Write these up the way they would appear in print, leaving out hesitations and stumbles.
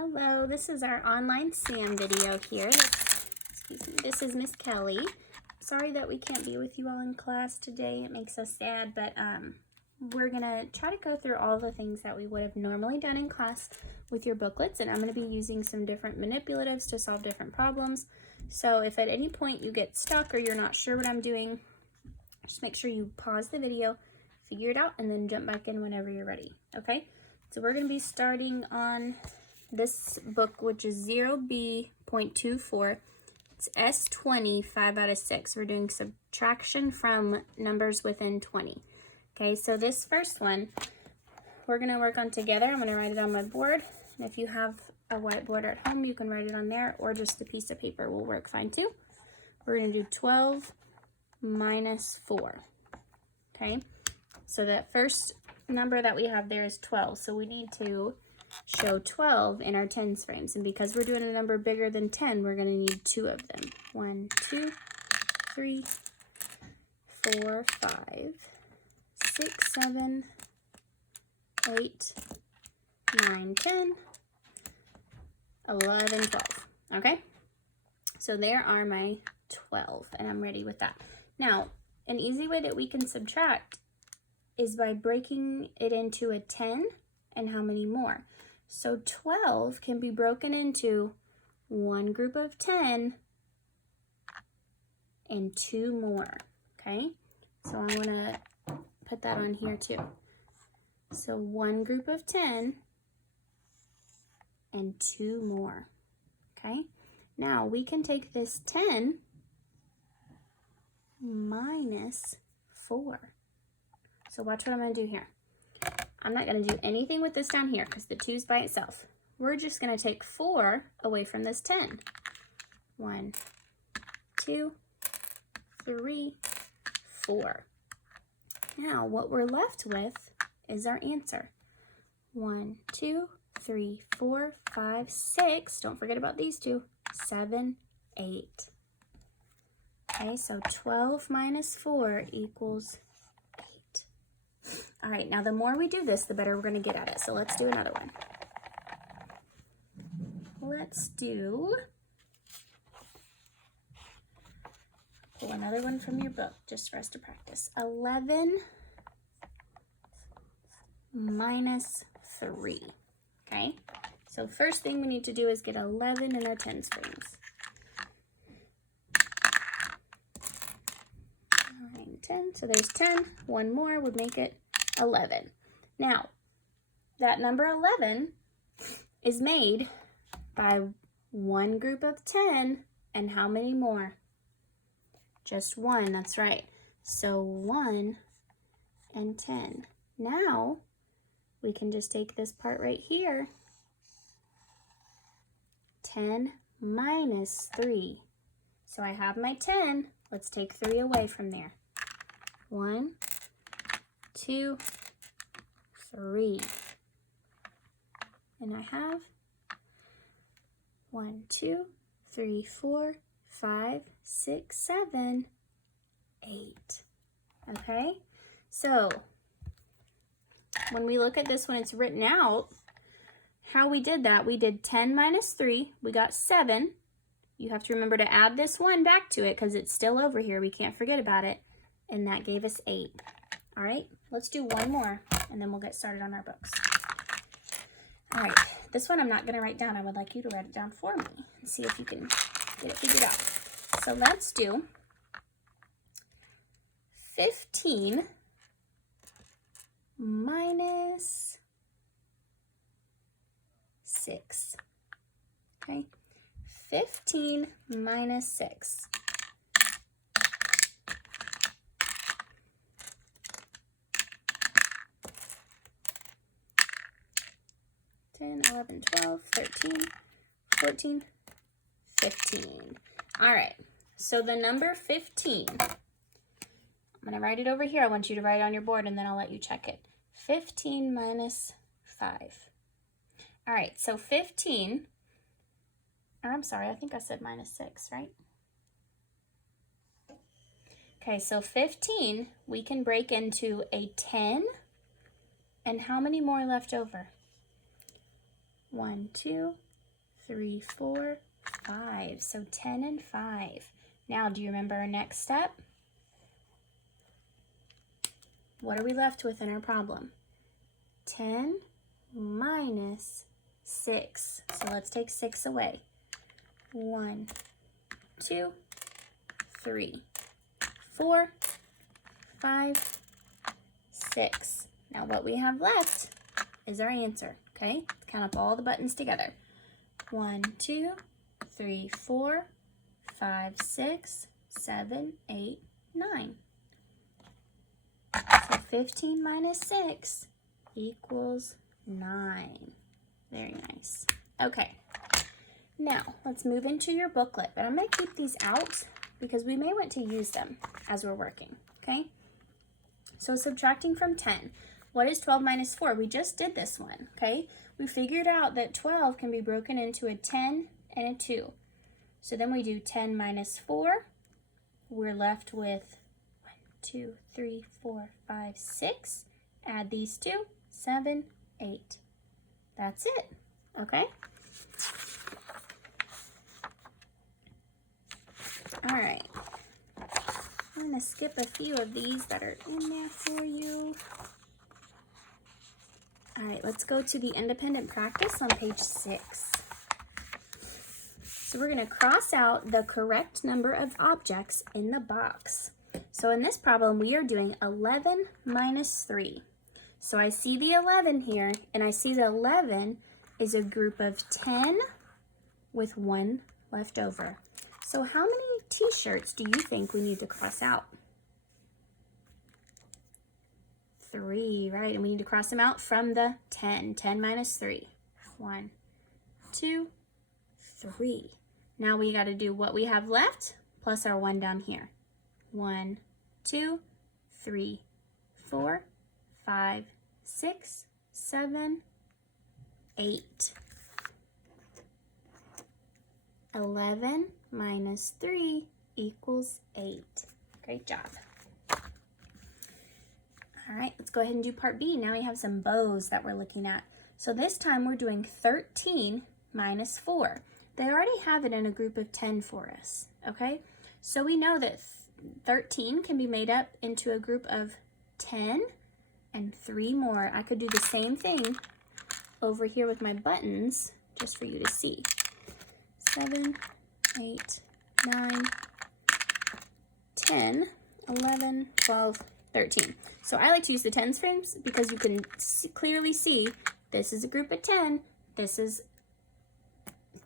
Hello, this is our online SAM video here. Excuse me, this is Miss Kelly. Sorry that we can't be with you all in class today. It makes us sad, but we're gonna try to go through all the things that we would have normally done in class with your booklets, and I'm gonna be using some different manipulatives to solve different problems. So if at any point you get stuck or you're not sure what I'm doing, just make sure you pause the video, figure it out, and then jump back in whenever you're ready, okay? So we're gonna be starting on this book, which is 0B.24. It's S20, 5 out of 6. We're doing subtraction from numbers within 20. Okay, so this first one, we're going to work on together. I'm going to write it on my board. And if you have a whiteboard at home, you can write it on there, or just a piece of paper will work fine too. We're going to do 12 minus 4. Okay, so that first number that we have there is 12. So we need to show 12 in our tens frames, and because we're doing a number bigger than 10, we're going to need 2 of them. 1, 2, 3, 4, 5, 6, 7, 8, 9, 10, 11, 12. Okay, so there are my 12, and I'm ready with that. Now, an easy way that we can subtract is by breaking it into a 10 and how many more. So 12 can be broken into one group of 10 and 2 more, okay? So I'm gonna put that on here too. So one group of 10 and 2 more, okay? Now we can take this 10 minus 4. So watch what I'm gonna do here. I'm not going to do anything with this down here because the 2's by itself. We're just going to take 4 away from this 10. 1, 2, 3, 4. Now what we're left with is our answer. 1, 2, 3, 4, 5, 6. Don't forget about these 2. 7, 8. Okay, so 12 minus 4 equals 8. All right, now the more we do this, the better we're going to get at it. So let's do another one. Let's pull another one from your book just for us to practice. 11 minus 3. Okay, so first thing we need to do is get 11 in our tens frames. 9, 10, so there's 10. One more would make it 11. Now, that number 11 is made by one group of 10 and how many more? Just one, that's right. So 1 and 10. Now, we can just take this part right here. 10 minus 3. So I have my 10. Let's take 3 away from there. 1, 2, 3. And I have 1, 2, 3, 4, 5, 6, 7, 8. Okay, so when we look at this when it's written out, how we did that, we did 10 minus 3, we got 7. You have to remember to add this 1 back to it because it's still over here. We can't forget about it. And that gave us 8. All right, let's do one more and then we'll get started on our books. All right, this one I'm not gonna write down. I would like you to write it down for me and see if you can get it figured out. So let's do 15 minus 6, okay? 15 minus 6. 10, 11, 12, 13, 14, 15. All right, so the number 15, I'm gonna write it over here. I want you to write it on your board and then I'll let you check it. 15 minus 5. All right, so 15, or I'm sorry, I think I said minus 6, right? Okay, so 15, we can break into a 10, and how many more left over? 1, 2, 3, 4, 5. So 10 and 5. Now, do you remember our next step? What are we left with in our problem? 10 minus 6. So let's take 6 away. 1, 2, 3, 4, 5, 6. Now what we have left is our answer, okay? Let's count up all the buttons together. 1, 2, 3, 4, 5, 6, 7, 8, 9. So 15 minus 6 equals 9. Very nice. Okay, now let's move into your booklet, but I'm going to keep these out because we may want to use them as we're working, okay? So subtracting from 10. What is 12 minus 4? We just did this one, okay? We figured out that 12 can be broken into a 10 and a 2. So then we do 10 minus 4. We're left with 1, 2, 3, 4, 5, 6. Add these two, 7, 8. That's it, okay? All right. I'm going to skip a few of these that are in there for you. All right, let's go to the independent practice on page 6. So we're going to cross out the correct number of objects in the box. So in this problem, we are doing 11 minus 3. So I see the 11 here, and I see the 11 is a group of 10 with 1 left over. So how many t-shirts do you think we need to cross out? 3, right? And we need to cross them out from the 10. 10 minus 3. 1, 2, 3. Now we got to do what we have left plus our 1 down here. 1, 2, 3, 4, 5, 6, 7, 8. 11 minus 3 equals 8. Great job. All right, let's go ahead and do part B. Now we have some bows that we're looking at. So this time we're doing 13 minus 4. They already have it in a group of 10 for us, okay? So we know that 13 can be made up into a group of 10 and 3 more. I could do the same thing over here with my buttons just for you to see. 7, 8, 9, 10, 11, 12, 13. So I like to use the tens frames because you can clearly see this is a group of 10, this is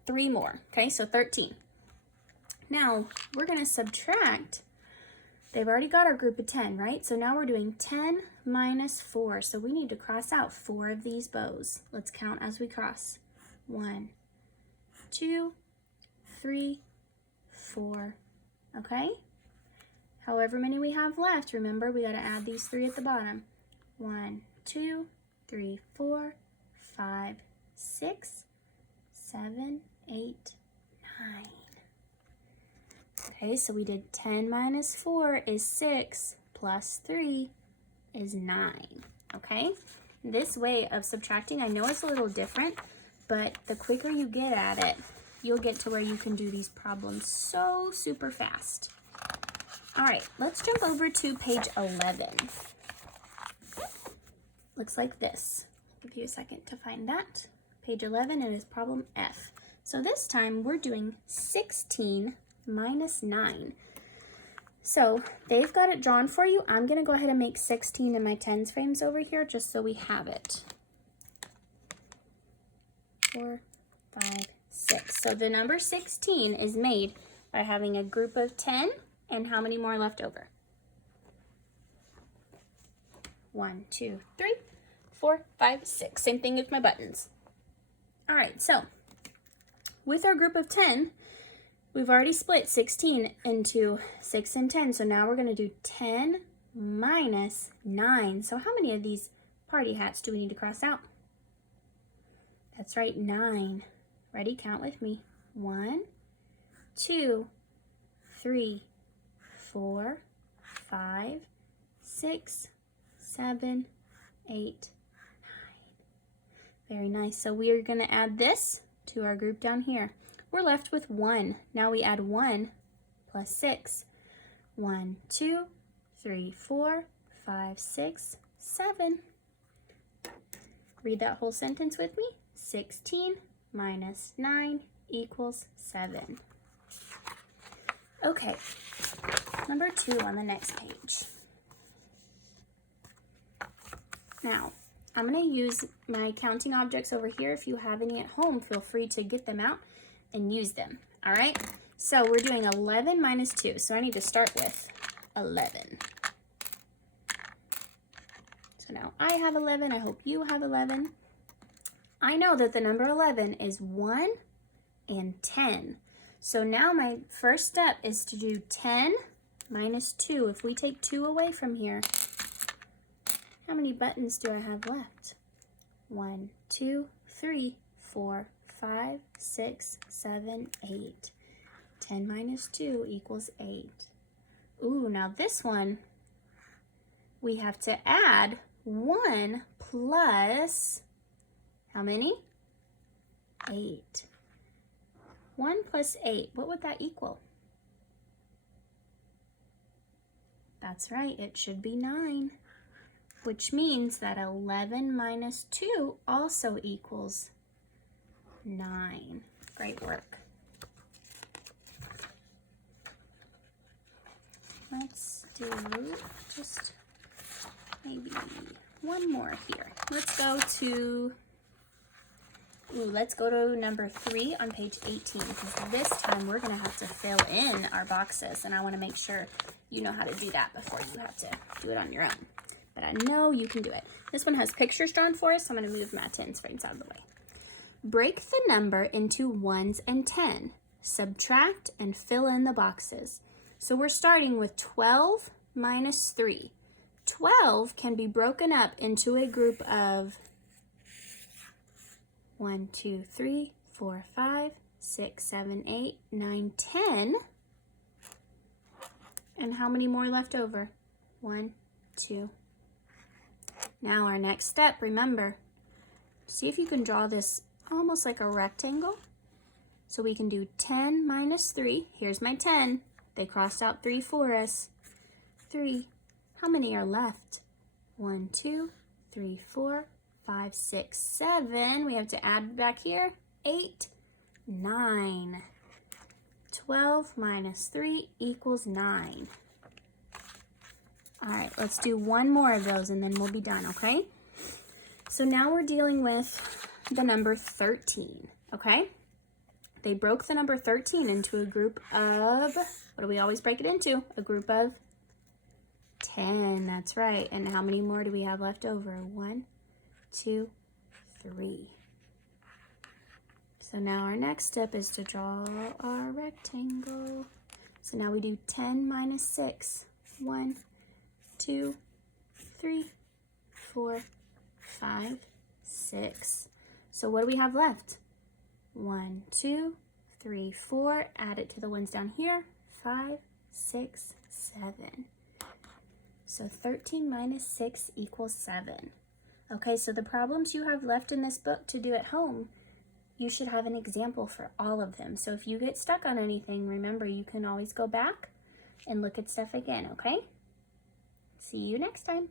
3 more, okay? So 13. Now we're going to subtract. They've already got our group of 10, right? So now we're doing 10 minus 4. So we need to cross out 4 of these bows. Let's count as we cross. 1, 2, 3, 4, okay? However many we have left, remember we got to add these 3 at the bottom. 1, 2, 3, 4, 5, 6, 7, 8, 9. Okay, so we did 10 minus 4 is 6 plus 3 is 9, okay? This way of subtracting, I know it's a little different, but the quicker you get at it, you'll get to where you can do these problems so super fast. All right, let's jump over to page 11. Looks like this. I'll give you a second to find that. Page 11, it is problem F. So this time we're doing 16 minus 9. So they've got it drawn for you. I'm going to go ahead and make 16 in my tens frames over here just so we have it. 4, 5, 6. So the number 16 is made by having a group of 10 and how many more left over? 1, 2, 3, 4, 5, 6. Same thing with my buttons. All right, so with our group of 10, we've already split 16 into 6 and 10. So now we're going to do 10 minus 9. So how many of these party hats do we need to cross out? That's right, 9. Ready? Count with me. 1, 2, 3, 4, 5, 6, 7, 8, 9. Very nice. So we are going to add this to our group down here. We're left with 1. Now we add 1 plus 6. 1, 2, 3, 4, 5, 6, 7. Read that whole sentence with me. 16 minus 9 equals 7. Okay, number 2 on the next page. Now, I'm going to use my counting objects over here. If you have any at home, feel free to get them out and use them. All right, so we're doing 11 minus 2. So I need to start with 11. So now I have 11. I hope you have 11. I know that the number 11 is 1 and 10. So now my first step is to do 10 minus 2. If we take 2 away from here, how many buttons do I have left? 1, 2, 3, 4, 5, 6, 7, 8. 10 minus 2 equals 8. Ooh, now this one, we have to add 1 plus, how many? 8. 1 plus 8, what would that equal? That's right, it should be 9. Which means that 11 minus 2 also equals 9. Great work. Let's do just maybe one more here. Let's go to number 3 on page 18, because this time we're going to have to fill in our boxes, and I want to make sure you know how to do that before you have to do it on your own. But I know you can do it. This one has pictures drawn for us, so I'm going to move my 10s frames out of the way. Break the number into 1s and 10. Subtract and fill in the boxes. So we're starting with 12 minus 3. 12 can be broken up into a group of 1, 2, 3, 4, 5, 6, 7, 8, 9, 10. And how many more left over? 1, 2. Now our next step, remember, see if you can draw this almost like a rectangle. So we can do 10 minus 3. Here's my 10. They crossed out 3 for us. 3. How many are left? 1, 2, 3, 4, 5, 6, 7. We have to add back here. 8, 9. 12 minus 3 equals 9. All right, let's do one more of those and then we'll be done, okay? So now we're dealing with the number 13, okay? They broke the number 13 into a group of, what do we always break it into? A group of 10, that's right. And how many more do we have left over? 1, 2, 3. So now our next step is to draw our rectangle. So now we do 10 minus 6. 1, 2, 3, 4, 5, 6. So what do we have left? 1, 2, 3, 4. Add it to the ones down here. 5, 6, 7. So 13 minus 6 equals 7. Okay, so the problems you have left in this book to do at home, you should have an example for all of them. So if you get stuck on anything, remember you can always go back and look at stuff again, okay? See you next time.